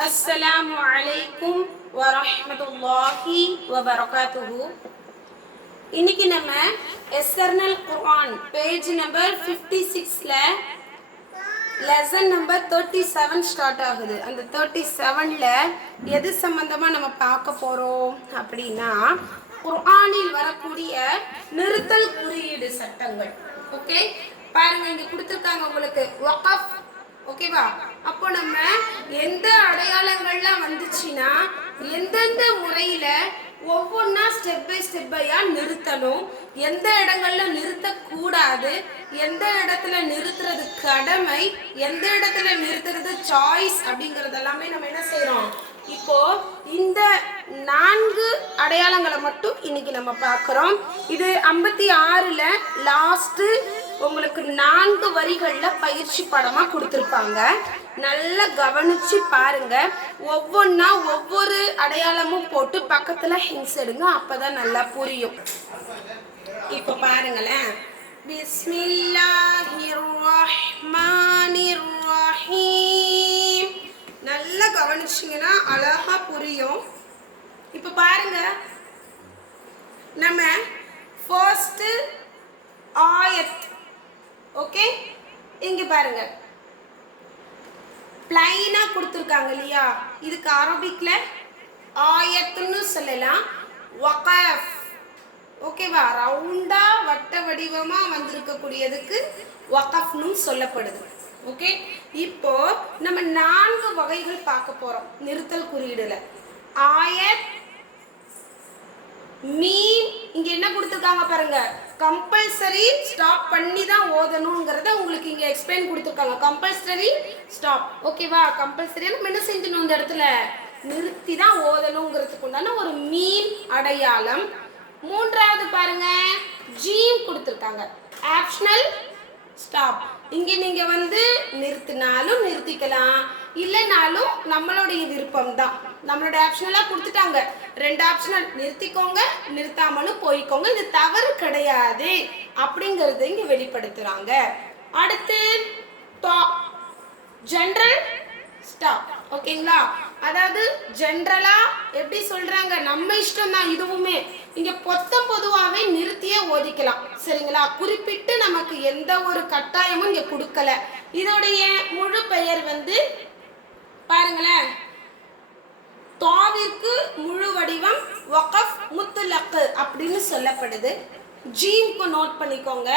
السلام عليكم ورحمة الله وبركاته இன்னைக்கு நம்ம எஸ்டர்னல் குர்ஆன் page number fifty சிக்ஸில் lesson number thirty seven start ஆகுது அந்த தேர்ட்டி செவனில் எது சம்மந்தமாக நம்ம பார்க்க போகிறோம் அப்படின்னா குர்ஆனில் வரக்கூடிய நிறுத்தல் குறியீடு சட்டங்கள் ஓகே பாருங்க இங்க கொடுத்துருக்காங்க உங்களுக்கு வகஃப் ஓகேவா? அப்போ நம்ம எந்த அடையாளங்கள்லாம் வந்துச்சுன்னா எந்தெந்த முறையில ஒவ்வொன்றா ஸ்டெப் பை ஸ்டெப் பையா நிறுத்தணும் எந்த இடங்கள்ல நிறுத்தக்கூடாது எந்த இடத்துல நிறுத்துறது கடமை எந்த இடத்துல நிறுத்துறது சாய்ஸ் அப்படிங்கறது எல்லாமே நம்ம என்ன செய்கிறோம் இப்போ இந்த நான்கு அடையாளங்களை மட்டும் இன்னைக்கு நம்ம பார்க்குறோம். இது ஐம்பத்தி ஆறில் லாஸ்ட்டு உங்களுக்கு நான்கு வரிகளில் பயிற்சி படமாக கொடுத்துருப்பாங்க. நல்லா கவனிச்சு பாருங்க. ஒவ்வொன்றா ஒவ்வொரு அடையாளமும் போட்டு பக்கத்தில் ஹிங்ஸ் எடுங்க அப்பதான் நல்லா புரியும். இப்போ பாருங்களேன். நல்லா கவனிச்சிங்கன்னா அழகா புரியும். இப்போ பாருங்க. நம்ம ஃபர்ஸ்ட் ஆயத் ஓகே? இங்கே பாருங்க. பிளைனாக கொடுத்துருக்காங்க இல்லையா? இதுக்கு அரபிக்ல ஆயத்துன்னு சொல்லலாம். வகஃப். ஓகேவா? ரவுண்டா வட்ட வடிவமா வந்திருக்கக்கூடியதுக்கு வகஃப்னு சொல்லப்படுது. ஓகே? இப்போ நம்ம நான்கு வகைகள் பார்க்க போறோம். நிறுத்தல் குறியீடுல. ஆயத் மீன் இங்க என்ன கொடுத்துருக்காங்க பாருங்க? கம்பல்சரி ஸ்டாப் பண்ணி தான் ஓதணுங்கிறத உங்களுக்கு இங்கே எக்ஸ்பிளைன் கொடுத்துருக்காங்க. Compulsory stop. ஓகேவா? கம்பல்சரியாக நம்ம என்ன செஞ்சணும் இந்த இடத்துல. நிறுத்தி தான் ஓதணுங்கிறதுக்கு உண்டான ஒரு மீன் அடையாளம். மூன்றாவது பாருங்க ஜீம் கொடுத்துருக்காங்க. ஆப்ஷனல் ஸ்டாப் இங்க நீங்க வந்து நிறுத்தினாலும் நிறுத்திக்கலாம். இல்லைனாலும் நம்மளுடைய விருப்பம் தான் நம்மளோட ஆப்ஷனலாக கொடுத்துட்டாங்க. ரெண்டு ஆப்ஷனல் நிறுத்திக்கோங்க நிறுத்தாமலும் போய்க்கோங்க. இது தவறு கிடையாது. அப்படிங்கறத இங்க வெளிப்படுத்துறாங்க. அடுத்து ஜென்ரல் ஸ்டாப் ஓகேங்களா? அதாவது ஜென்ரலா எப்படி சொல்றாங்க? நம்ம இஷ்டம் தான் இதுவுமே. இங்க பொத்தம் பொதுவாகவே நிறுத்தியே ஓதிக்கலாம். சரிங்களா? குறிப்பிட்டு நமக்கு எந்த ஒரு கட்டாயமும் இங்க கொடுக்கல. இதோடைய முழு பெயர் வந்து பாருங்களேன். வடிவம் வகஃப் முத்துலக்கு அப்படின்னு சொல்லப்படுது. ஜீம்க்கு நோட் பண்ணிக்கோங்க.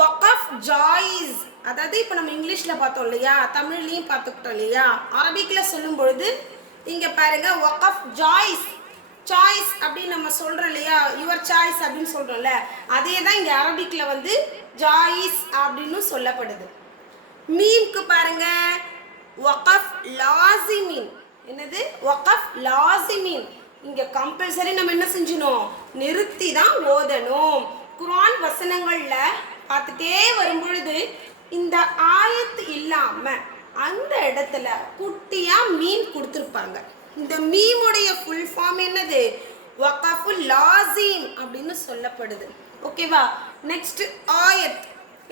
வகஃப் ஜாயிஸ். அதாவது இப்போ நம்ம இங்கிலீஷில் பார்த்தோம் இல்லையா? தமிழ்லையும் பார்த்துக்கிட்டோம் இல்லையா? அரபிக்கில் சொல்லும் பொழுது இங்கே பாருங்க வகஃப் ஜாய்ஸ். சாய்ஸ் அப்படின்னு நம்ம சொல்கிறோம் இல்லையா? யுவர் சாய்ஸ் அப்படின்னு சொல்கிறோம்ல அதே தான் இங்கே அரபிக்கில் வந்து ஜாயிஸ் அப்படின்னு சொல்லப்படுது. மீம்க்கு பாருங்க வகஃப் லாசிமின். என்னது? ஒகஃப் லாசிமின். இங்கே கம்பல்சரி நம்ம என்ன செஞ்சணும் நிறுத்தி தான் ஓதணும். குரான் வசனங்களில் பார்த்துட்டே வரும்பொழுது இந்த ஆயத்து இல்லாமல் அந்த இடத்துல குட்டியாக மீன் கொடுத்துருப்பாங்க. இந்த மீமுடைய ஃபுல் ஃபார்ம் என்னது? வகஃபு லாசிம் அப்படின்னு சொல்லப்படுது. ஓகேவா நெக்ஸ்ட் ஆயத்.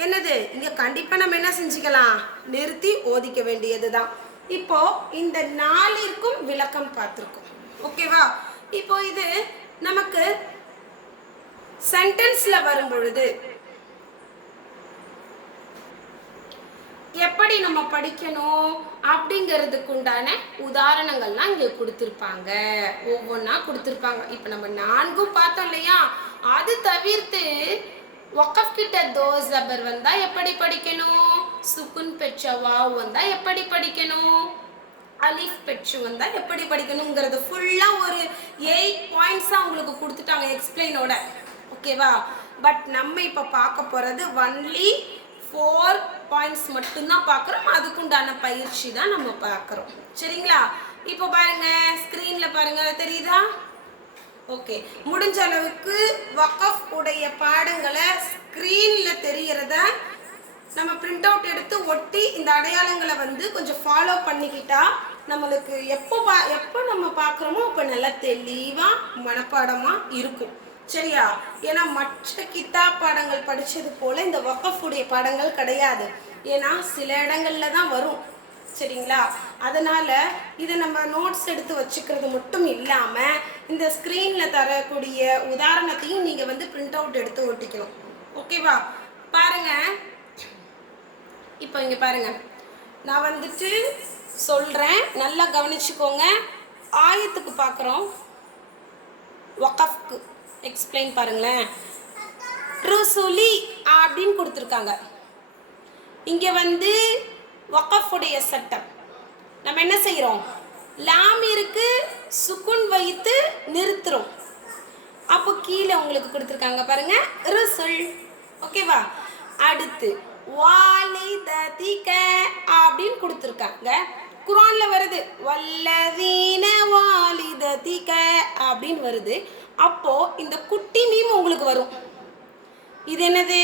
என்னது? இங்கே கண்டிப்பாக நம்ம என்ன செஞ்சுக்கலாம்? நிறுத்தி ஓதிக்க வேண்டியது தான் இப்போ இந்த நாளிற்கும் விளக்கம் பார்த்துருக்கோம். ஓகேவா இப்போ இது நமக்கு சென்டென்ஸ்ல வரும் பொழுது எப்படி நம்ம படிக்கணும் அப்படிங்கிறதுக்கு உண்டான உதாரணங்கள்லாம் இங்கே கொடுத்துருப்பாங்க. ஒவ்வொன்றா கொடுத்துருப்பாங்க. இப்போ நம்ம நான்கும் பார்த்தோம் இல்லையா? அது தவிர்த்து ஒக்கப் கிட்ட தோ ஜபர் வந்தா எப்படி படிக்கணும்? சுக்குன் பெற்ற வாவ் வந்தா எப்படி படிக்கணும்? அலிஃப் பெற்று வந்தா எப்படி படிக்கணுங்கிறது ஃபுல்லா ஒரு எயிட் பாயிண்ட்ஸாக உங்களுக்கு கொடுத்துட்டாங்க எக்ஸ்பிளைனோட ஓகேவா பட் நம்ம இப்போ பார்க்க போறது ஒன்லி ஃபோர் பாயிண்ட்ஸ் மட்டும்தான் பார்க்குறோம். அதுக்குண்டான பயிற்சி தான் நம்ம பார்க்குறோம். சரிங்களா? இப்போ பாருங்க ஸ்க்ரீனில் பாருங்க தெரியுதா? ஓகே முடிஞ்ச அளவுக்கு வக்கஃப் உடைய பாடங்களை ஸ்க்ரீனில் தெரிகிறத நம்ம பிரிண்ட் அவுட் எடுத்து ஒட்டி இந்த அடையாளங்களை வந்து கொஞ்சம் ஃபாலோ பண்ணிக்கிட்டா நம்மளுக்கு எப்போ பா எப்போ நம்ம பார்க்குறோமோ அப்போ நல்லா தெளிவாக மனப்பாடமாக இருக்கும். சரியா? ஏன்னா மற்ற கித்தாப் பாடங்கள் படித்தது போல் இந்த வக்கஃபுடைய பாடங்கள் கிடையாது. ஏன்னா சில இடங்கள்ல தான் வரும். சரிங்களா? அதனால் இதை நம்ம நோட்ஸ் எடுத்து வச்சுக்கிறது மட்டும் இல்லாமல் இந்த ஸ்க்ரீனில் தரக்கூடிய உதாரணத்தையும் நீங்கள் வந்து பிரிண்ட் அவுட் எடுத்து ஒட்டிக்கணும். ஓகேவா பாருங்கள் இப்போ இங்கே பாருங்க. நான் வந்துட்டு சொல்கிறேன் நல்லா கவனிச்சுக்கோங்க. ஆயத்துக்கு பார்க்குறோம் ஒக்கஃப்க்கு எக்ஸ்பிளைன் பாருங்களேன். ருசுலி அப்படின்னு கொடுத்துருக்காங்க. இங்கே வந்து ஒக்கஃபுடைய சட்டம். நம்ம என்ன செய்கிறோம் லாமிற்கு சுக்குன் வைத்து நிறுத்துறோம். அப்போ கீழே உங்களுக்கு கொடுத்துருக்காங்க பாருங்க. ருசுல் ஓகேவா அடுத்து வாலிததிக அப்படின்னு கொடுத்துருக்காங்க. குரான்ல வருது வல்லதீன வாலிததிக அப்படின்னு வருது. அப்போ இந்த குட்டி மீம் உங்களுக்கு வரும். இது என்னது?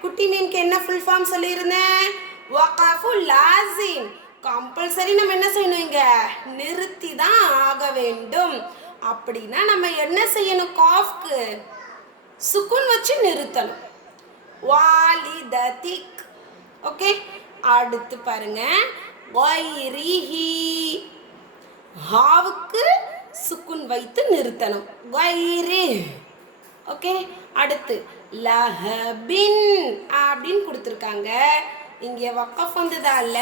குட்டி மீனுக்கு என்ன ஃபுல் ஃபார்ம் சொல்லியிருந்தேன் வகாஃபு லாசிம் கம்பல்சரி நம்ம என்ன செய்யணும் இங்க? நிறுத்தி தான் ஆக வேண்டும். அப்படின்னா நம்ம என்ன செய்யணும்? காஃப்க்கு சுக்குன் வச்சு நிறுத்தணும். வாலிததிக். ஓகே அடுத்து பாருங்க. வைரிஹி ஹாவுக்கு சுக்குன் வைத்து நிறுத்தணும். வைரி ஓகே அடுத்து லஹபின் அப்படின்னு கொடுத்துருக்காங்க. இங்கே வக்கஃப் வந்ததால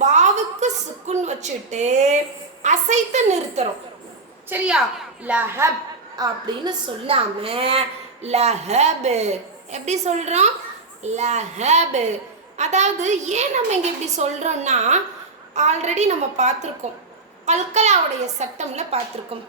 பாவுக்கு சுக்குன் வச்சுட்டு அசைத்து நிறுத்துறோம். சரியா? லஹப் அப்படின்னு சொல்லாம லஹப். எப்படி சொல்கிறோம் லஹபு. அதாவது ஏன் நம்ம இங்கே இப்படி சொல்கிறோன்னா ஆல்ரெடி நம்ம பார்த்துருக்கோம். கல்கலாவுடைய சட்டமில் பார்த்துருக்கோம்.